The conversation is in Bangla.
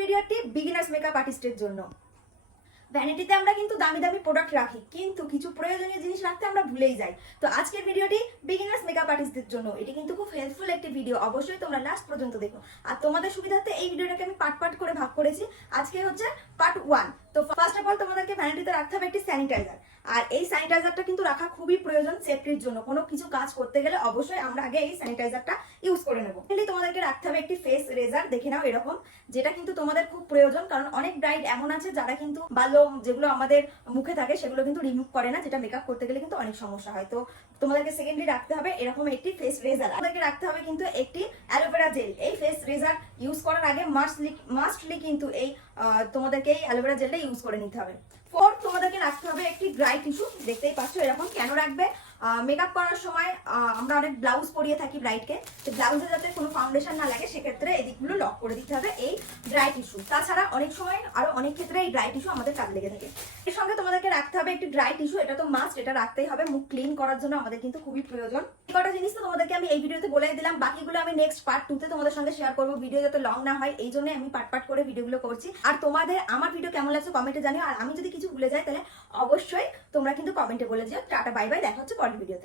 ভিডিওটি বিগিনার্স মেকআপ আর্টিস্টের জন্য। ভ্যানিটিতে আমরা কিন্তু দামি দামি প্রোডাক্ট রাখি, কিন্তু কিছু প্রয়োজনীয় জিনিস রাখতে আমরা ভুলেই যাই। তো আজকের ভিডিওটি বিগিনার্স মেকআপ আর্টিস্টদের জন্য। এটি কিন্তু খুব হেল্পফুল একটি ভিডিও, অবশ্যই তোমরা লাস্ট পর্যন্ত দেখো। আর তোমাদের সুবিধার্থে এই ভিডিওটাকে আমি পার্ট করে ভাগ করেছি। আজকে হচ্ছে পার্ট 1। তো ফার্স্ট অফ অল তোমাদেরকে ভ্যানিটিতে রাখতে হবে একটি স্যানিটাইজার। আর এই স্যানিটাইজারটা কিন্তু রাখা খুবই প্রয়োজন সেফটির জন্য। কোনো কিছু কাজ করতে গেলে অবশ্যই আমরা আগে এই স্যানিটাইজারটা ইউজ করে নেবো। তোমাদেরকে রাখতে হবে একটি ফেস রেজার, দেখে নাও এরকম, যেটা কিন্তু তোমাদের খুব প্রয়োজন। কারণ অনেক ব্রাইড এমন আছে যারা কিন্তু ভালো যেগুলো আমাদের মুখে থাকে সেগুলো কিন্তু রিমুভ করে না, যেটা মেকআপ করতে গেলে কিন্তু অনেক সমস্যা হয়। তো তোমাদেরকে সেকেন্ডলি রাখতে হবে এরকম একটি ফেস রেজার। তোমাদেরকে রাখতে হবে কিন্তু একটি অ্যালোভেরা জেল। এই ফেস রেজার ইউজ করার আগে মাস্টলি কিন্তু এই তোমাদেরকে এই অ্যালোভেরা জেলটা ইউজ করে নিতে হবে। ফোর্থ, তোমাদেরকে রাখতে হবে একটি ড্রাই টিস্যু। দেখতেই পাচ্ছ এরকম। কেন রাখবে? মেকআপ করার সময় আমরা অনেক ব্লাউজ পরিয়ে থাকি ব্রাইডকে, তো ব্লাউজে যাতে কোনো ফাউন্ডেশন না লাগে সেক্ষেত্রে এদিকগুলো লক করে দিতে হবে এই ড্রাই টিস্যু। তাছাড়া অনেক সময় আরো অনেক ক্ষেত্রে এই ড্রাই টিস্যু আমাদের কাজে লেগে থাকে। এর সঙ্গে তোমাদেরকে রাখতে হবে একটি ড্রাই টিস্যু, এটা তো মাস্ট, এটা রাখতেই হবে। মুখ ক্লিন করার জন্য আমাদের কিন্তু খুবই প্রয়োজন। এই কটা জিনিস তো তোমাদেরকে আমি এই ভিডিওতে বলে দিলাম, বাকিগুলো আমি নেক্সট পার্ট 2তে তোমাদের সঙ্গে শেয়ার করবো। ভিডিও যাতে লং না হয় এই জন্য আমি পার্ট করে ভিডিওগুলো করছি। আর তোমাদের আমার ভিডিও কেমন লাগছে কমেন্টে জানিও। আর আমি যদি কিছু ভুলে যাই তাহলে অবশ্যই তোমরা কিন্তু কমেন্টে বলে দিও। টাটা বাই বাই, দেখা হচ্ছে পরের ভিডিওতে।